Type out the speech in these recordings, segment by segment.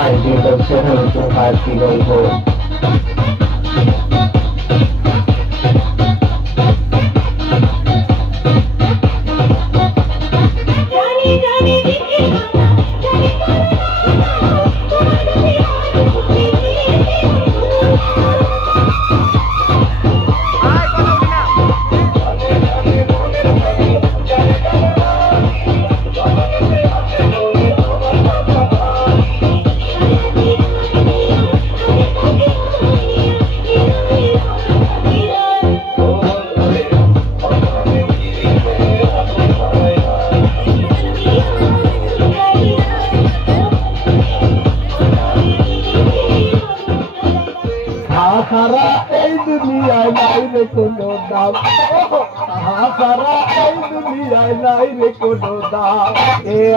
My dear channel to Happy Logo. সারা এই দুনিয়ায় নাই রে কোনো দাম, সারা এই দুনিয়ায় নাই রে কোনো দাম।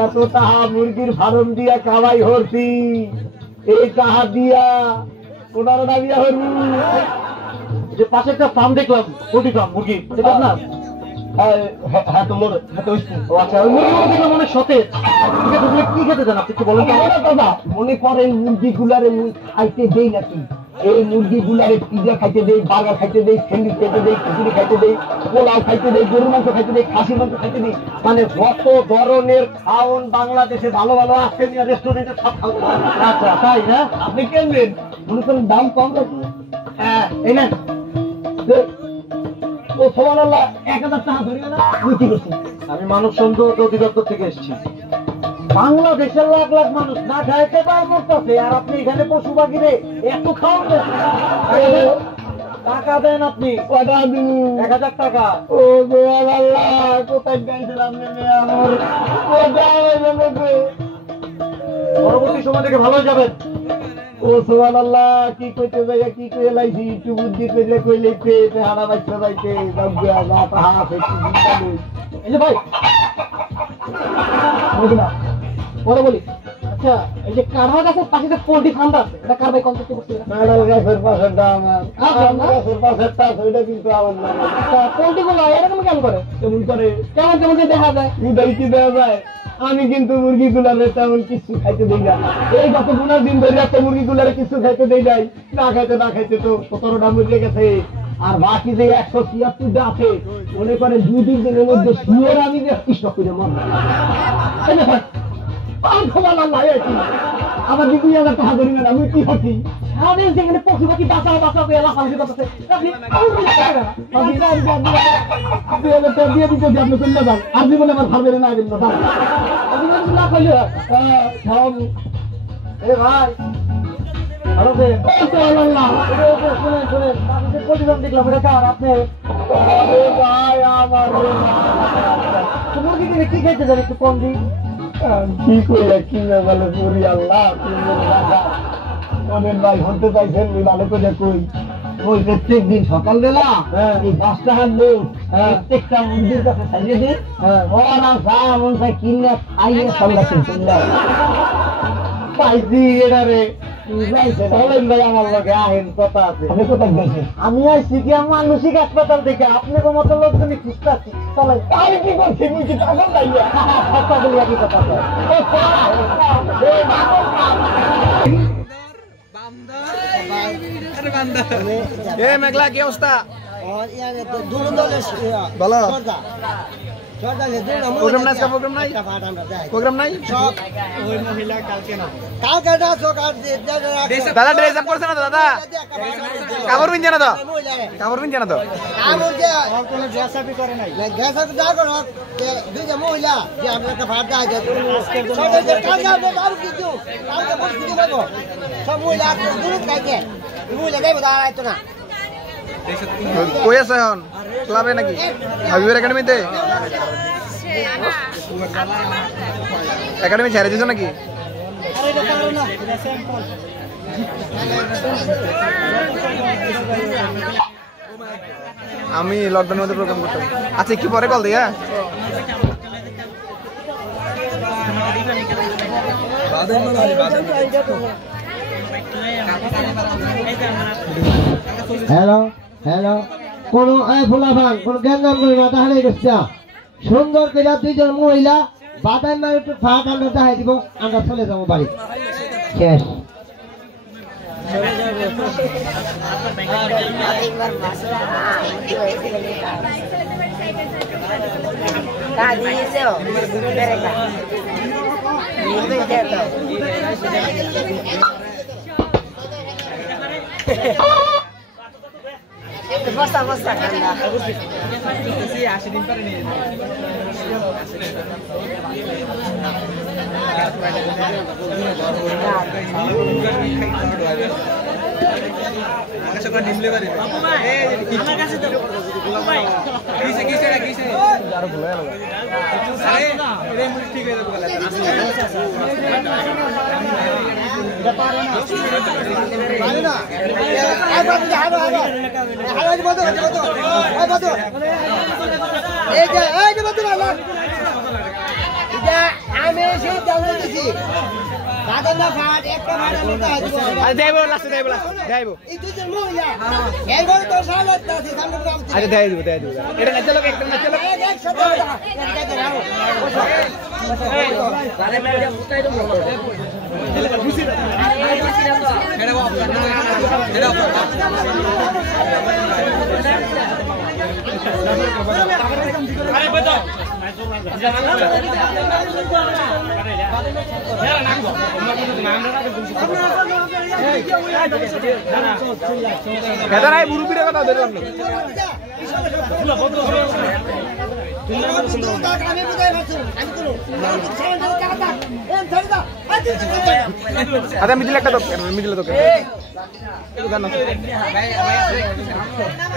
এত টাকা মুরগির ফার্ম দিয়া কামাই হরছি, এই টাকা দিয়া 15 টাকা দিয়া হরু। যে পাশে একটা ফার্ম দেখলাম, পোল্ট্রি ফার্ম মুরগি, দেখলাম না? হ্যাঁ তো মোর হ্যাঁ তো আচ্ছা, ওই মুরগিগুলো দেখলাম অনেক সতেজ। ঠিক আছে, কি খেতে চান আপনি একটু বলেন তো? দাদা মনে করেন মুরগিগুলারে খাইতে দেই নাকি? এই মুরগিগুলারে পিজা খাইতে দেই, বার্গার খাইতে দেই, স্যান্ডউইচ খাইতে দেই, খিচুড়ি খাইতে দেই, পোলাও খাইতে দেই, গরুর মাংস খাইতে দেই, খাসির মাংস খাইতে দেই। মানে কত ধরনের খাওন বাংলাদেশে ভালো ভালো আছে, রেস্টুরেন্টে সব খাওয়া। আচ্ছা তাই না? আপনি কিনবেন মনে করেন দাম কম রাখি। হ্যাঁ এই না ও সোমানাল্লাহ 1000 টাকা ধরিও না। আমি কি করছি? আমি মানব সম্পদ অধিদপ্তর থেকে এসেছি। বাংলাদেশের লাখ লাখ মানুষ না খাইতে পারতেছে, আর আপনি এখানে পশু পাখিরে এত খাওয়ান? টাকা দেন আপনি। কটা দিব? 1000 টাকা। ও গো আল্লাহ, কোথায় গেছিলাম পরবর্তী সময় থেকে ভালো যাবেন। ও সুবহানাল্লাহ, কি কইতে যাই কি কই লাইছি, একটু বুদ্ধি কইলে কইলেই পেটে হানা বাইতে যাইতে দগা গাটা হাফ একটু বুঝা লই। এই যে ভাই পরে বলি। আচ্ছা এই যে কাঁঠাল গাছের পাশে যে পোল্ট্রি ফার্মটা আছে, এটা কার ভাই কনসেপ্ট করছে? কাঁঠাল গাছের পাশেরটা আমার। গাছের পাশেরটা ওইটা কিন্তু আমার না। পোল্ট্রি গুলো এরকম কেন করে? কেমন করে? কেমন কেমন দেখা যায়? উদাই কি দেখা যায়? আমি কিন্তু মুরগি গুলারে তেমন কিছু খাইতে দিই না। এই গত 15 দিন ধরে একটা মুরগি গুলারে কিছু খাইতে দেই নাই। না খাইতে তো 17টা মরে গেছে। আর বাকি যে 176টা আছে, মনে করে 2-3 দিনের মধ্যে শুয়োর আমি স্টক করে মরব। আমার 2000 টাকা ধরি না, আমি কি হচ্ছি? আমাদের যেখানে পশু পাখি বাঁচাও বাঁচাও করে এলাকা দিয়ে দিতে আপনি চলে যান। আর জীবনে আমার ভাববেন না কিন্তু না করলে ভাই দেখলাম এটা কার? আপনি ভাই আমার মুরগি কিনে কি খাইতে যান একটু কম দিই। কি করে কি বলে পুরি আল্লাহ মনের ভাই হতে চাইছেন ভালো করে কই। ওই প্রত্যেক দিন সকালবেলা এই 10 টাকার লোক প্রত্যেকটা মুরগির কাছে সাজিয়ে দিন, ওরা যা মন চাই কিনে খাইয়ে সঙ্গে কিনতে পাইছি। এটা রে আমার লোকে আহেন কথা আছে। আপনি কোথায় গেছেন? আমি আইসি কি মানসিক হাসপাতাল থেকে আপনাকে মতো লোকজনই খুঁজতেছি। চলে আমি কি করছি? বুঝছি পাগল লাইয়া কথা বলি একই কথা। মেঘলা কি অবস্থা? ভালো প্রোগ্রাম নাই? প্রোগ্রাম নাই? দাদা ড্রেস আপ করছে না? দাদা কাপড় পিনছে না? তো কাপড় পিনছে না? তো কই আছে এখন? ক্লাবে নাকি? হাবিবের একাডেমিতে? একাডেমি ছেড়ে দিছো নাকি? আমি লকডাউনের মধ্যে প্রোগ্রাম করতাম। আচ্ছা একটু পরে কল দিই। হ্যালো হ্যালো, কোন ফুলাফান কোন জ্ঞান করি না, তাহলে সুন্দর করে 2 জন মহিলা বাদাম একটু ফাঁক আমরা দেখাই দিব, আমরা চলে যাবো বাড়ি। শেষ Basta kanda. ada middle একটা দরকার মিডলে দরকার